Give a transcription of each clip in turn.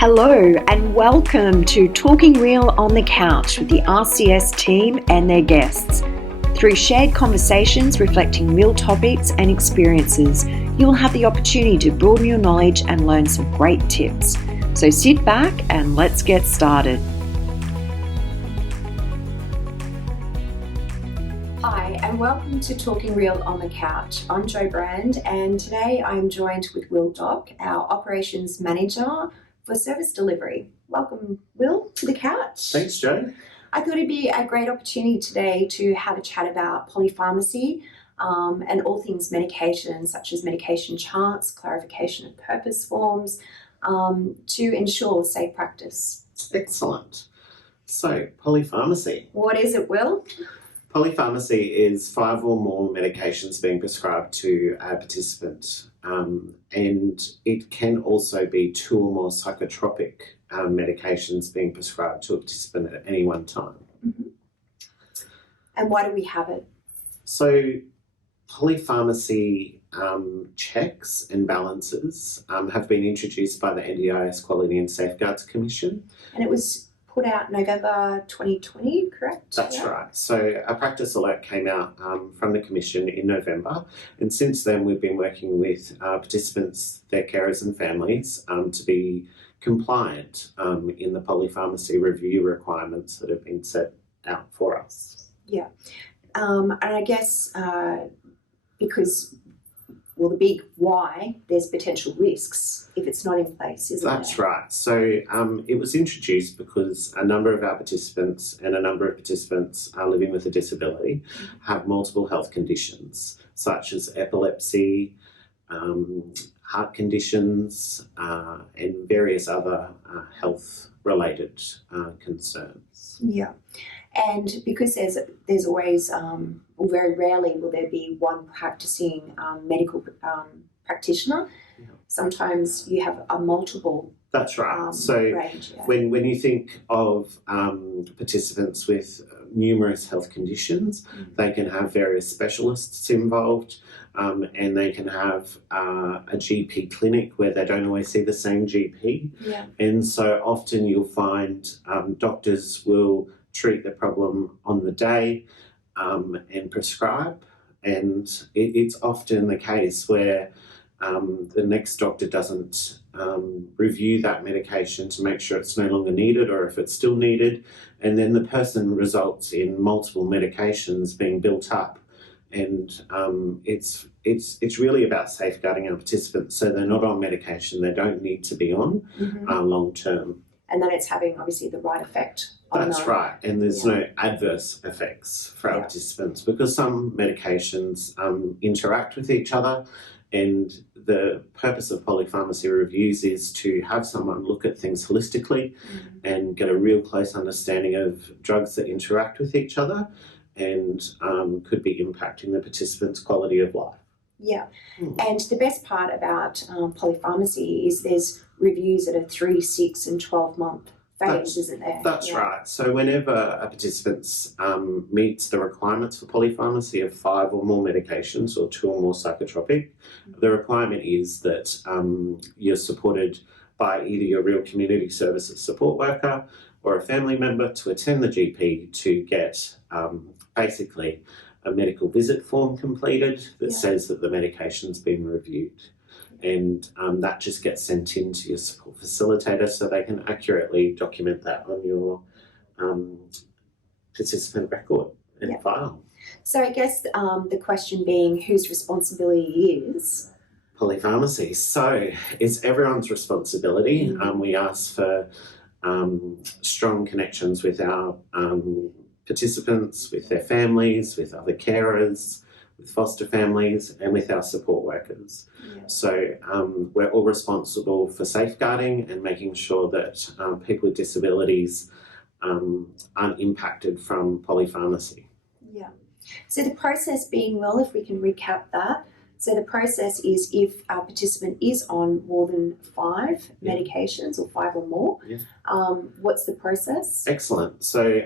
Hello and welcome to Talking Real on the Couch with the RCS team and their guests. Through shared conversations reflecting real topics and experiences, you will have the opportunity to broaden your knowledge and learn some great tips. So sit back and let's get started. Hi and welcome to Talking Real on the Couch. I'm Jo Brand and today I'm joined with Will Dock, our Operations Manager for Service Delivery. Welcome, Will, to the couch. Thanks, Jo. I thought it'd be a great opportunity today to have a chat about polypharmacy and all things medication, such as medication charts, clarification of purpose forms, to ensure safe practice. Excellent. So, polypharmacy. What is it, Will? Polypharmacy is 5 or more medications being prescribed to a participant, and it can also be 2 or more psychotropic medications being prescribed to a participant at any one time. Mm-hmm. And why do we have it? So, polypharmacy checks and balances have been introduced by the NDIS Quality and Safeguards Commission. And it was put out November 2020, correct? That's right. So a practice alert came out from the Commission in November, and since then we've been working with participants, their carers and families to be compliant in the polypharmacy review requirements that have been set out for us. Yeah. And I guess because, well, the big why, there's potential risks if it's not in place, isn't That's there? right. So it was introduced because a number of our participants and a number of participants living with a disability have multiple health conditions, such as epilepsy, heart conditions, and various other health-related concerns. Yeah. And because there's always, or very rarely will there be one practicing medical practitioner. Yeah. Sometimes you have a multiple. That's right. Range, yeah. when you think of participants with numerous health conditions, they can have various specialists involved, and they can have a GP clinic where they don't always see the same GP. Yeah. And so often you'll find doctors will treat the problem on the day and prescribe, and it's often the case where the next doctor doesn't review that medication to make sure it's no longer needed or if it's still needed, and then the person results in multiple medications being built up, and it's really about safeguarding our participants so they're not on medication they don't need to be on long term. And then it's having obviously the right effect. That's right, and there's no adverse effects for our participants because some medications interact with each other, and the purpose of polypharmacy reviews is to have someone look at things holistically and get a real close understanding of drugs that interact with each other and could be impacting the participant's quality of life. Yeah, and the best part about polypharmacy is there's reviews at a 3, 6 and 12 month phase, isn't there? That's right. So whenever a participant meets the requirements for polypharmacy of 5 or more medications or 2 or more psychotropic, the requirement is that you're supported by either your real community services support worker or a family member to attend the GP to get basically a medical visit form completed that says that the medication's been reviewed. And that just gets sent in to your support facilitator so they can accurately document that on your participant record and file. So I guess the question being whose responsibility is? Polypharmacy. So it's everyone's responsibility. We ask for strong connections with our participants, with their families, with other carers, with foster families, and with our support workers. Yeah. So we're all responsible for safeguarding and making sure that people with disabilities aren't impacted from polypharmacy. Yeah. So the process being, well, if we can recap that, so the process is if a participant is on more than 5 medications or 5 or more, what's the process? Excellent. So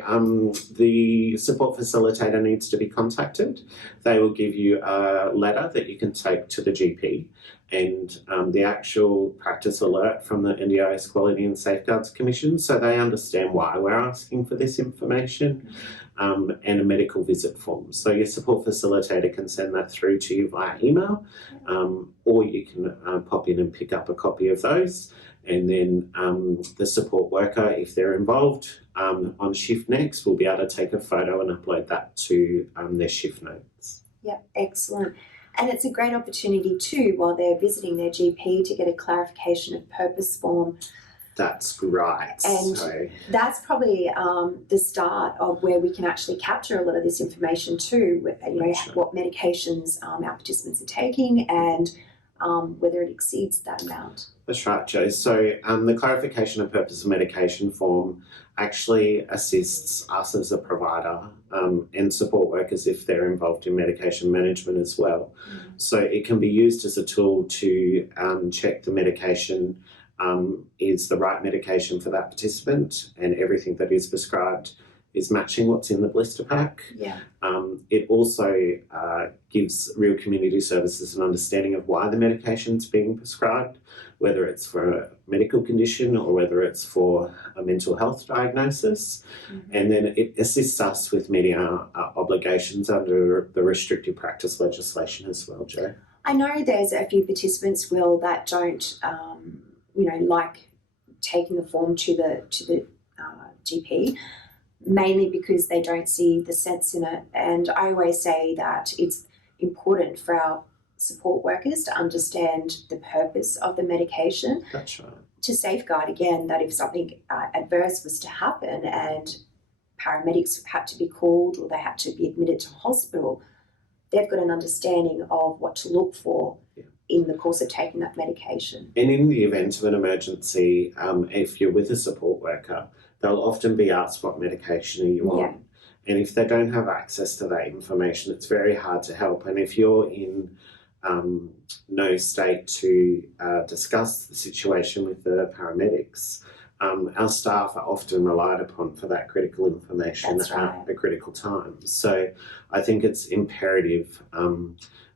the support facilitator needs to be contacted. They will give you a letter that you can take to the GP and the actual practice alert from the NDIS Quality and Safeguards Commission, so they understand why we're asking for this information, and a medical visit form. So your support facilitator can send that through to you via email, or you can pop in and pick up a copy of those, and then the support worker, if they're involved on shift next, will be able to take a photo and upload that to their shift notes. Yep, excellent. And it's a great opportunity too, while they're visiting their GP, to get a clarification of purpose form. That's right. And that's probably the start of where we can actually capture a lot of this information too, what medications our participants are taking, and whether it exceeds that amount. That's right, Jo. So the clarification of purpose of medication form actually assists us as a provider and support workers if they're involved in medication management as well. So it can be used as a tool to check the medication is the right medication for that participant, and everything that is prescribed is matching what's in the blister pack. Yeah. It also gives real community services an understanding of why the medication's being prescribed, whether it's for a medical condition or whether it's for a mental health diagnosis. And then it assists us with meeting our obligations under the restrictive practice legislation as well, Jo. I know there's a few participants, Will, that don't, like taking the form to the GP, mainly because they don't see the sense in it. And I always say that it's important for our support workers to understand the purpose of the medication. That's right. To safeguard, again, that if something adverse was to happen and paramedics had to be called or they had to be admitted to hospital, they've got an understanding of what to look for in the course of taking that medication. And in the event of an emergency, if you're with a support worker, they'll often be asked, what medication are you on? And if they don't have access to that information, it's very hard to help. And if you're in no state to discuss the situation with the paramedics, our staff are often relied upon for that critical information at the critical time. So I think it's imperative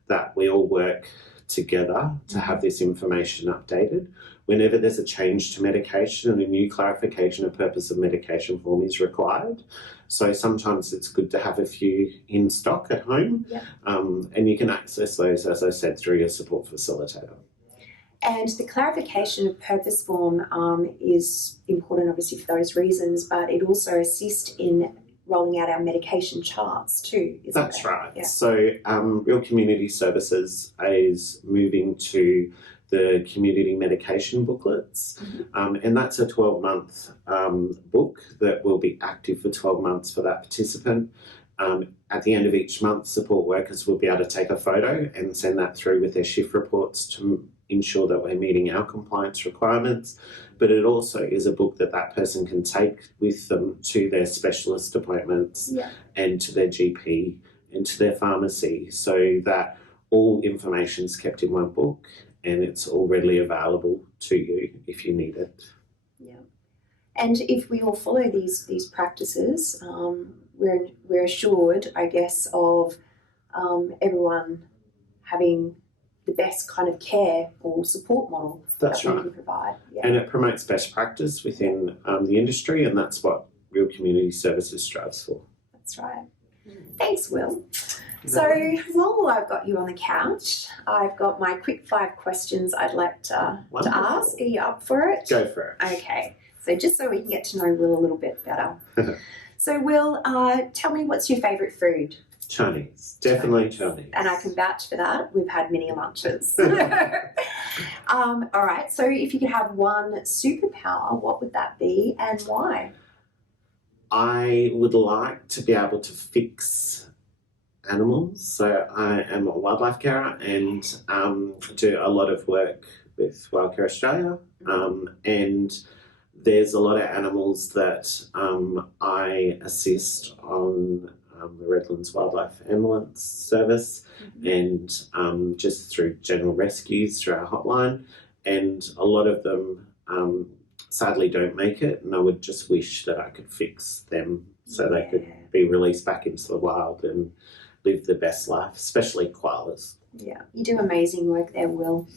that we all work together to have this information updated. Whenever there's a change to medication and a new clarification of purpose of medication form is required. So sometimes it's good to have a few in stock at home, and you can access those, as I said, through your support facilitator. And the clarification of purpose form is important, obviously, for those reasons, but it also assists in rolling out our medication charts too, isn't it? That's right. Yeah. So Real Community Services is moving to the community medication booklets, and that's a 12-month book that will be active for 12 months for that participant. At the end of each month, support workers will be able to take a photo and send that through with their shift reports to ensure that we're meeting our compliance requirements. But it also is a book that that person can take with them to their specialist appointments and to their GP and to their pharmacy, so that all information is kept in one book and it's all readily available to you if you need it. Yeah. And if we all follow these practices, we're assured, I guess, of everyone having the best kind of care or support model that we can provide. Yeah. And it promotes best practice within the industry, and that's what Real Community Services strives for. That's right. Thanks, Will. So while I've got you on the couch, I've got my quick 5 questions I'd like to ask. Are you up for it? Go for it. Okay. So just so we can get to know Will a little bit better. So Will, tell me, what's your favourite food? Chinese. Definitely Chinese. And I can vouch for that. We've had many lunches. All right. So if you could have one superpower, what would that be and why? I would like to be able to fix animals. So I am a wildlife carer and do a lot of work with Wildcare Australia. And there's a lot of animals that I assist on the Redlands Wildlife Ambulance Service and just through general rescues through our hotline. And a lot of them sadly don't make it, and I would just wish that I could fix them so they could be released back into the wild and live the best life, especially koalas. Yeah, you do amazing work there, Will.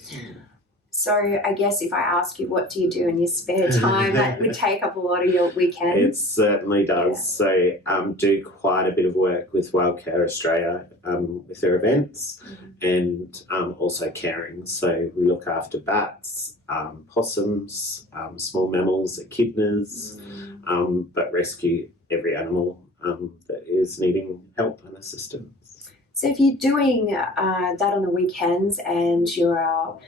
So I guess if I ask you what do you do in your spare time, that would take up a lot of your weekends. It certainly does. Yeah. So do quite a bit of work with Wildcare Australia with their events, and also caring. So we look after bats, possums, small mammals, echidnas, but rescue every animal that is needing help and assistance. So if you're doing that on the weekends and you're our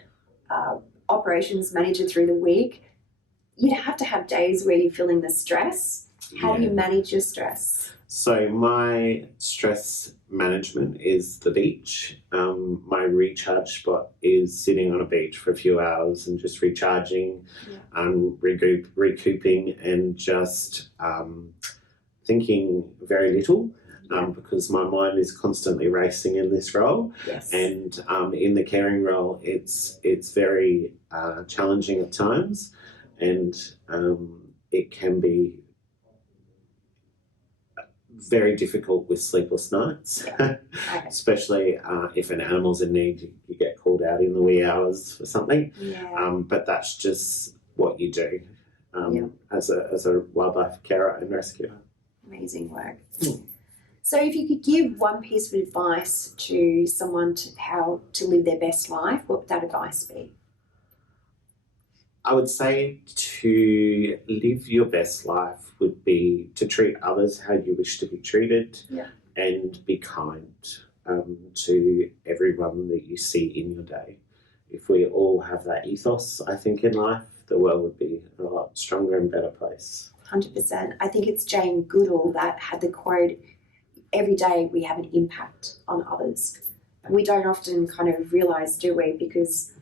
operations manager through the week, you'd have to have days where you're feeling the stress. How do you manage your stress? So my stress management is the beach. My recharge spot is sitting on a beach for a few hours and just recharging, recouping, and just thinking very little. Because my mind is constantly racing in this role. Yes. And in the caring role, it's very challenging at times, and it can be very difficult with sleepless nights, especially if an animal's in need. You get called out in the wee hours for something, but that's just what you do as a wildlife carer and rescuer. Amazing work. So if you could give one piece of advice to someone to how to live their best life, what would that advice be? I would say to live your best life would be to treat others how you wish to be treated, and be kind to everyone that you see in your day. If we all have that ethos, I think, in life, the world would be a lot stronger and better place. 100%. I think it's Jane Goodall that had the quote, every day we have an impact on others. We don't often kind of realise, do we? Because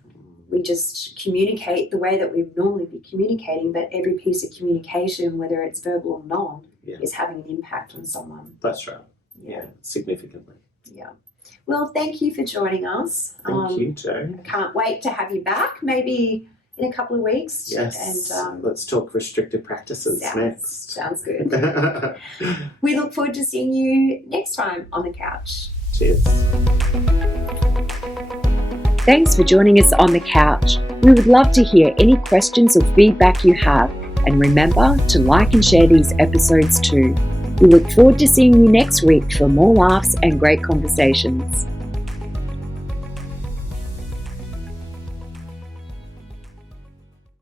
we just communicate the way that we'd normally be communicating, but every piece of communication, whether it's verbal or non, is having an impact on someone. That's right. Yeah, significantly. Yeah. Well, thank you for joining us. Thank you, Jo. I can't wait to have you back, maybe in a couple of weeks. Yes, and let's talk restricted practices next. Sounds good. We look forward to seeing you next time on the couch. Cheers. Thanks for joining us on the couch. We would love to hear any questions or feedback you have, and remember to like and share these episodes too. We look forward to seeing you next week for more laughs and great conversations.